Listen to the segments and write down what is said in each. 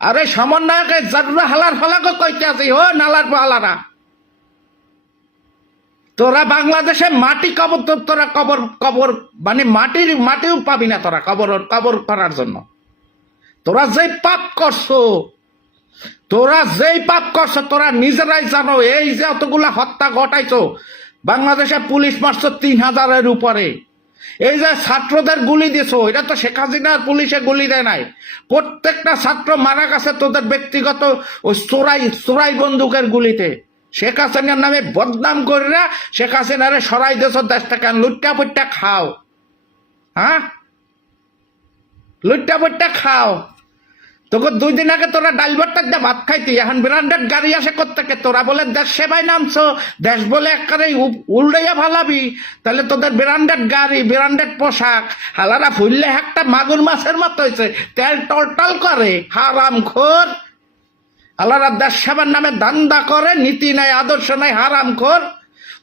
আরে সমন্বয়কে জাররা হালার ফালাকে কইতে আছি ও নালার পালারা, তোরা বাংলাদেশে মাটি কবর, তোরা কবর কবর মানে মাটিও পাবি না তোরা কবর কবর করার জন্য। তোরা যেই পাপ করছো, তোরা নিজেরাই জানো। এই যে অতগুলা হত্যা ঘটাইছো, বাংলাদেশে পুলিশ মারছো ৩,০০০-এর উপরে। এই যে ছাত্রদের গুলি দিছো, এটা তো শেখ হাসিনার পুলিশে গুলি দেয় নাই, প্রত্যেকটা ছাত্র মারা গেছে তোদের ব্যক্তিগত ওই চোরাই বন্দুকের গুলিতে। শেখ হাসিনার নামে বদনাম করে শেখ হাসিনারে সরাই দিয়েছ দেশ থেকে। লুট্টা পুট্টা খাও, হ্যাঁ, লুট্টা পুট্টা খাও। তোকে 2 দিন আগে তোরা ডাল ভর্তা দিয়ে ভাত খাইতি, এখন ব্র্যান্ডেড গাড়ি আসে কোত্থেকে? তোরা বলে দেশ সেবাই নামছো, দেশ বলে একবারে উল্টাইয়া ভালাবি। তাহলে তোদের ব্র্যান্ডেড গাড়ি, ব্র্যান্ডেড পোশাক, হালারা ফুললে একটা মাগুর মাছের মতো হয়েছে, তেল টলটল করে। হারাম খোর হালারা দেশ সেবার নামে দান্দা করে, নীতি নাই আদর্শ নাই, হারাম খোর।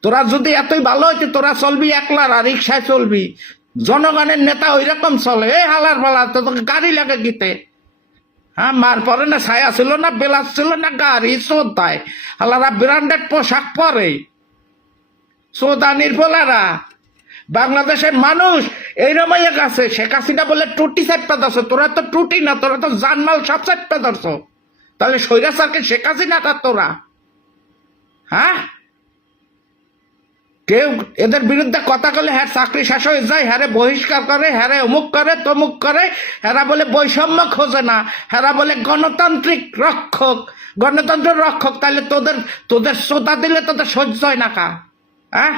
তোরা যদি এতই ভালো হইতি তোরা চলবি একলারা, রিক্সায় চলবি। জনগণের নেতা ওই রকম চলে। এই হালার ফালা তোকে গাড়ি লাগে গিতে, হ্যাঁ, মার পরে না ছায়া ছিল না, বেলাস ছিল না, গাড়ি চোদ্দায় হালারা ব্র্যান্ডেড পোশাক পরে। চোদানির বলারা বাংলাদেশের মানুষ এইরকমই গেছে। শেখ হাসিনা বলে টুটি চাপটা ধরছো, তোরা তো টুটি না, তোরা তো জানমাল সব চাপটা ধরছো। তাহলে স্বৈরাচারকে শেখ হাসিনা তা তোরা, হ্যাঁ? কেউ এদের বিরুদ্ধে কথা বলে হ্যাঁ চাকরি শেষ হয়ে যায়, হ্যারে বহিষ্কার করে, হ্যারে অমুক করে তমুক করে, হেরা বলে বৈষম্য খোঁজে না, হেরা বলে গণতান্ত্রিক রক্ষক, গণতন্ত্রের রক্ষক। তাহলে তোদের শ্রোতা দিলে তোদের সহ্য হয় না কা? হ্যাঁ,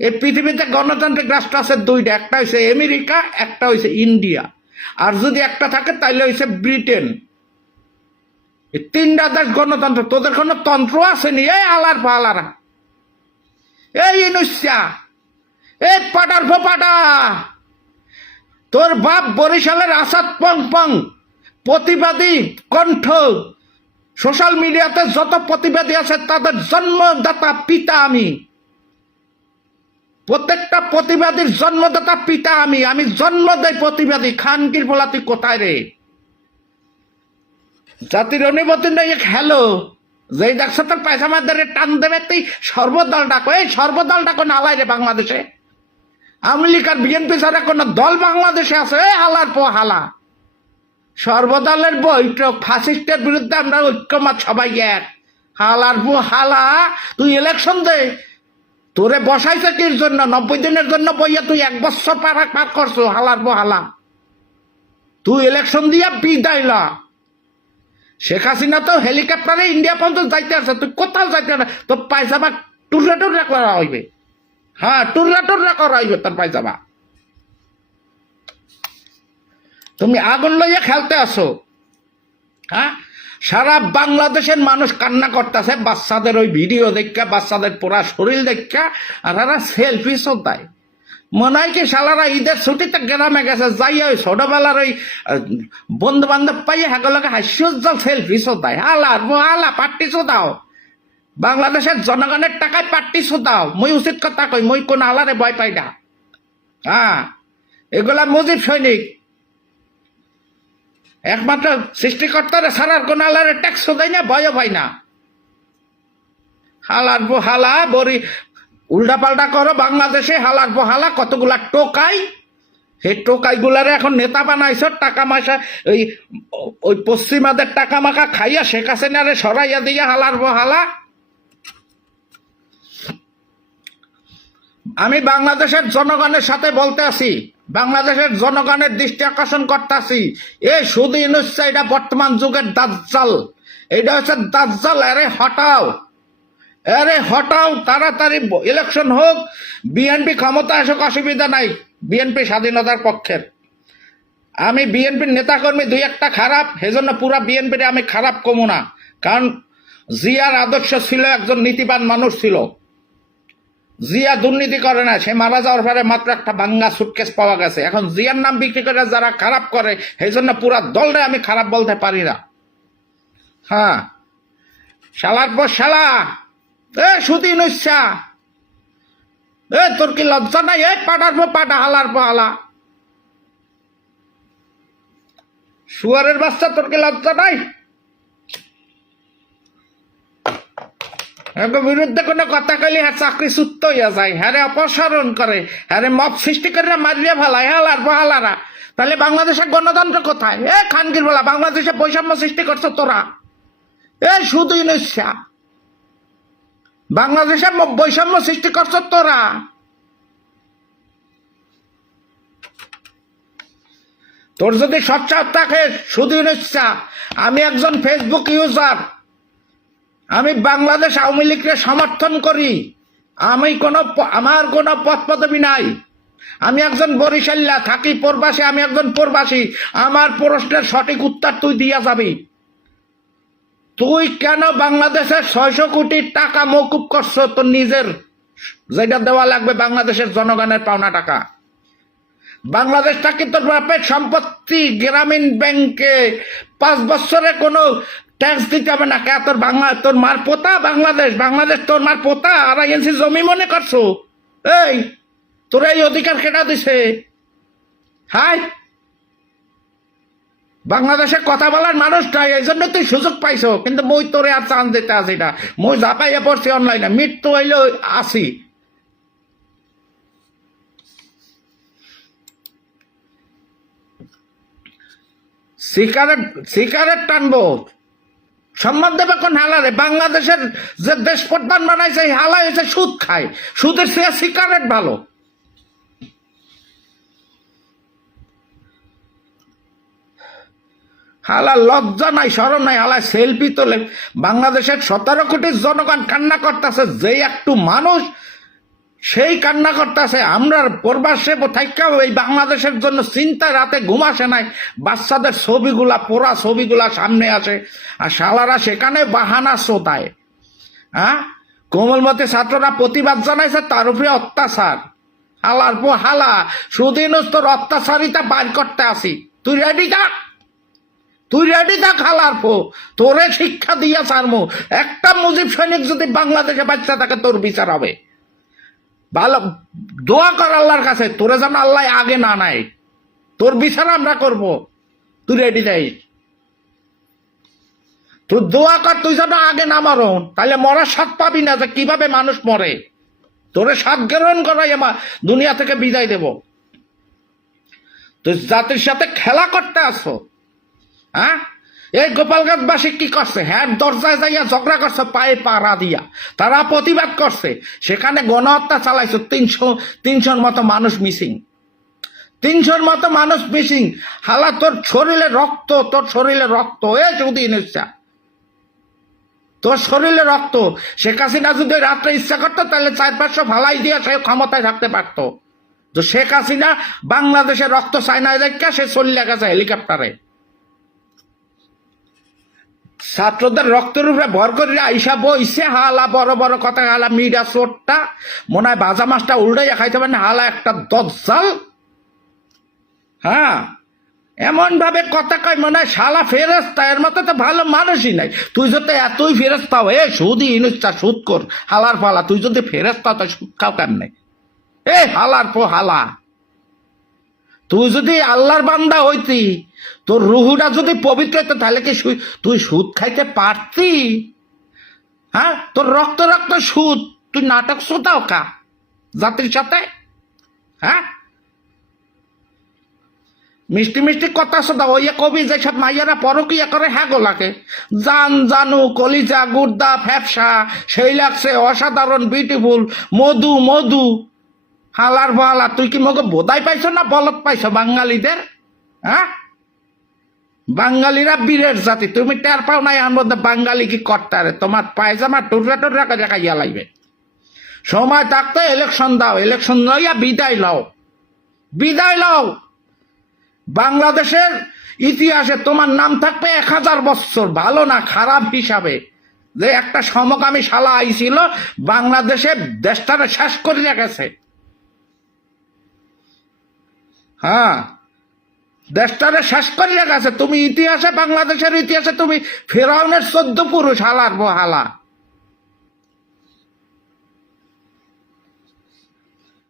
এই পৃথিবীতে গণতান্ত্রিক রাষ্ট্র আছে 2টা, একটা হয়েছে আমেরিকা, একটা হয়েছে ইন্ডিয়া, আর যদি একটা থাকে তাহলে হয়েছে ব্রিটেন। এই 3টা দেশ গণতন্ত্র। তোদের কোনো তন্ত্র আসেনি? এই আলার পালারা, এই ইনুসা, এই পাটার ফোপাটা, তোর বাপ বরিশালের আসাদ পং পং প্রতিবাদী কণ্ঠ। সোশ্যাল মিডিয়াতে যত প্রতিবাদী আছে তাদের জন্মদাতা পিতা আমি। প্রত্যেকটা প্রতিবাদীর জন্মদাতা পিতা আমি। আমি জন্ম দেই প্রতিবাদী। খানকির বলা তুই কোথায় রে? জাতির অনুমতি নেই খেলো, যেই দেখছো তোর পায়জামার ধরে টান দেবে তুই সর্বদল ডাকো। এই সর্বদল ডাকো নালাই রে বাংলাদেশে? আওয়ামী লীগ আর বিএনপি ছাড়া কোন দল বাংলাদেশে আছে? এই হালার পো হালা, সর্বদলের বৈঠক, ফাসিস্টের বিরুদ্ধে আমরা ঐক্যমত সবাই এক। হালার পো হালা, তুই ইলেকশন দে। তোরে বসাইছে কির জন্য? 90 দিনের জন্য বইয়া তুই 1 বছর পার করছো। হালার পো হালা, তুই ইলেকশন দিয়া বিদায় ল। শেখ হাসিনা তো হেলিকপ্টারে ইন্ডিয়া পর্যন্ত যাইতে আছে, তুই কোথাও যাইতে না। তোর পায়জামা টুররা টুররা করা হইবে, হ্যাঁ, টুররা টুররা করা হইবে তোর পায়জামা। তুমি আগুন লইয়া খেলতে আসো, হ্যাঁ? সারা বাংলাদেশের মানুষ কান্না করতেছে বাচ্চাদের ওই ভিডিও দেখা, বাচ্চাদের পুরা শরীর দেখা, আর এরা সেলফি দেয়। মনে হয় কি শালারা ঈদের ছুটিতে গ্রামে গেছে, যাইয়া ওই ছোটবেলার ওই বন্ধু বান্ধব পাইয়া হেগুলোকে হাস্যোজ্জ্বল সেলফি দেয়। হালার হালা, পার্টি দাও। বাংলাদেশের জনগণের টাকায় পার্টি দাও। মই উচিত কথা কই, মই কোন হালারে ভয় পাই না। হ্যাঁ, এগুলা মুজিব সৈনিক, একমাত্র সৃষ্টিকর্তারে ছাড়ার কোন হালারে ট্যাক্স দেয় না, ভয়ও পাই না। হালার হালা বড়ি উল্টা পাল্টা করো বাংলাদেশে। হালার হালা কতগুলা টোকাই, সেই টোকাইগুলারে এখন নেতা বানাইছ। টাকা মাসা ওই পশ্চিমাদের টাকা মাখা খাইয়া শেখ হাসিনারে সরাইয়া দিয়া হালার হালা। আমি বাংলাদেশের জনগণের সাথে বলতে আছি, বাংলাদেশের জনগণের দৃষ্টি আকর্ষণ করতেছি। এ শুধু ইনুসা, এটা বর্তমান যুগের দাজ্জাল। এটা হচ্ছে দাজ্জাল। আরে হটাও, আরে হটাও, তাড়াতাড়ি ইলেকশন হোক, বিএনপি ক্ষমতা আসুক, অসুবিধা নাই। বিএনপি স্বাধীনতার পক্ষের। আমি বিএনপির নেতাকর্মী 2-1টা খারাপ, সেজন্য পুরা বিএনপির আমি খারাপ কমু না। কারণ জিয়ার আদর্শ ছিল, একজন নীতিবান মানুষ ছিল। জিয়া দুর্নীতি করে না। সে মারা যাওয়ার পরে মাত্র একটা ভাঙ্গা সুটকেস পাওয়া গেছে। এখন জিয়ার নাম বিক্রি করে যারা খারাপ করে, সেই জন্য পুরা দলরে আমি খারাপ বলতে পারি না। হ্যাঁ, শালার পর শালা, এ শুধু নইসা, এ তোর কি লজ্জা নাই? এ পাটার পর পাটা, হালার পর হালা। শুয়ারের বাচ্চা, তোর কি লজ্জা নাই? বিরুদ্ধে কোনো কথা কইলে হ্যাঁ চাকরি চুত্ত হইয়া যায়, হ্যাঁ অপসারণ করে, হ্যাঁ মব সৃষ্টি করে মারিয়া ফেলায় হালার বহালারা। তাহলে বাংলাদেশের গণতন্ত্র কোথায়? খানগির বলা, বাংলাদেশে বৈষম্য সৃষ্টি করছো তোরা। শুধু ইউনুসা, বাংলাদেশে বৈষম্য সৃষ্টি করছো তোরা। তোর যদি সচ্চা থাকে শুধু ইউনুসা, আমি একজন ফেসবুক ইউজার, আমি বাংলাদেশ আওয়ামী লীগকে সমর্থন করি, আমার কোনো পদ পদবি নাই, আমি একজন বরিশাল্লা থাকি প্রবাসী, আমি একজন প্রবাসী, আমার প্রশ্নের সঠিক উত্তর তুই দিয়া যাবি। তুই কেন বাংলাদেশের 600 কোটি টাকা মওকুফ করছো তোর নিজের, যেটা দেওয়া লাগবে বাংলাদেশের জনগণের পাওনা টাকা? বাংলাদেশটা কি তোর বাপের সম্পত্তি? গ্রামীণ ব্যাংকে 5 বছরে কোনো ট্যাক্স দিতে হবে না? কে তোর মার পোতা বাংলাদেশ তোর মার পোতা? 2.5 ইঞ্চি জমি মনে করছো? তোর এই অধিকার কেটা দিছে? হাই, বাংলাদেশে কথা বলার মানুষটাই, এই জন্য তুই সুযোগ পাইছো। কিন্তু মই তোরে আর চান্স দিতে আসি না, মই ঝাপাইয়া পড়ছি অনলাইনে, মৃত্যু হইলে আসি। সিগারেট টানবো, সম্মান দেবে কোন হালারে? বাংলাদেশের যে দেশ প্রধান বানাইছে এই হালা হয়েছে সুদ খায়, সুদের চেয়ে সিগারেট ভালো। হালা লজ্জা নাই, শরম নাই, হালা সেলফি তোলে। বাংলাদেশের 17 কোটি জনগণ কান্না করতেছে, যে একটু মানুষ সেই কান্না করতেছে। আমরা প্রবাসে থাইকাও এই বাংলাদেশের জন্য চিন্তা, রাতে ঘুম আসে নাই। বাচ্চাদের ছবিগুলা, পোড়া ছবিগুলা সামনে আসে, আর শালারা সেখানে বাহানা শোধায়। কোমলমতি ছাত্ররা প্রতিবাদ জানাইছে, তার উপরে অত্যাচার। হালার পো হালা, সুদিন তোর অত্যাচারিতা বাইর করতে আসি। তুই রেডি থাক হালার পো, তোরে শিক্ষা দিয়া ছাড়মু। একটা মুজিব সৈনিক যদি বাংলাদেশে বাচ্চা থাকে তোর বিচার হবে। ভালো দোয়া কর আল্লাহর কাছে, তোরে যেন আল্লাহ আগে না নাই, তোর বিচার আমরা করব। তুই রেডি যাই, তুই দোয়া কর, তুই যেন আগে না মারো, তাহলে মরার স্বাদ পাবি না। যে কিভাবে মানুষ মরে, তোরে স্বাদ গ্রহণ করাই আমার দুনিয়া থেকে বিদায় দেব। তুই জাতির সাথে খেলা করতে আসো। এই গোপালগঞ্জবাসী কি করছে? হ্যাঁ, দরজায় যাইয়া ঝগড়া করছে, পায়ে পাড়া দিয়া তারা প্রতিবাদ করছে। সেখানে গণহত্যা চালাইছো, 300-র মতো মানুষ মিসিং, 300-র মতো মানুষ মিসিং। হালা তোর শরীরে রক্ত, তোর শরীরে রক্ত। যদি ইচ্ছা তোর শরীরে রক্ত। শেখ হাসিনা যদি রাত্রে ইচ্ছা করতো তাহলে 400-500 ফালাই দিয়া সে ক্ষমতায় থাকতে পারতো। তো শেখ হাসিনা বাংলাদেশের রক্ত চায়নায় দেখা সে চলে গেছে হেলিকপ্টারে। ছাত্রদের রক্তের উপরে ভর করে আইসা বইছে, হালা বড় বড় কথা। হালা মিডা চোরটা মনে হয় ভাজা মাছটা উল্টাইয়া খাইতে পারে না। হালা একটা দজ্জাল। এমন ভাবে কথা কয় মনে হয় শালা ফেরেস্তা। এর মতো তো ভালো মানুষই নাই। তুই যদি এতই ফেরেস্তা হয়ে সুদ ইনুসটা সুদ কর হালার ফালা, তুই যদি ফেরেস্তা তো সুদ খাও কেমনে? হালার পো হালা, তুই যদি আল্লাহর বান্দা হইতি, তোর রুহুটা যদি পবিত্র হইতো, তাহলে কি তুই সুদ খাইতে পারতি? তোর রক্ত রক্ত সুদ, তুই নাটক শোধাও কা জাতির সাথে? মিষ্টি মিষ্টি কথা শোধাও। ওই কবি যেসব মাইয়ারা পরকিয়া করে, হ্যাঁ গোলাকে জানু কলিজা গুর্দা ফ্যাপসা সেই লাগছে, অসাধারণ বিউটিফুল, মধু মধু। হালার বহালা, তুই কি মগে বোধাই পাইছো না বলত পাইছো বাঙালিদের? বাঙালিরা বীরের জাতি, তুমি টের পাও নাই? আমার মধ্যে বাঙালি কি করতারে? তোমার পায়জামা টুররা টুররা দেখাইয়া লাগবে। সময় থাকতে ইলেকশন দাও, ইলেকশন লইয়া বিদায় লও। বাংলাদেশের ইতিহাসে তোমার নাম থাকবে 1000 বছর, ভালো না খারাপ হিসাবে। যে একটা সমকামী শালা আইছিল বাংলাদেশে দেশটারে শেষ করে রেখেছে। দেশটারে শেষ করে রেখেছে। তুমি ইতিহাসে, বাংলাদেশের ইতিহাসে তুমি ফেরাউনের 14 পুরুষ। হালার বহালা,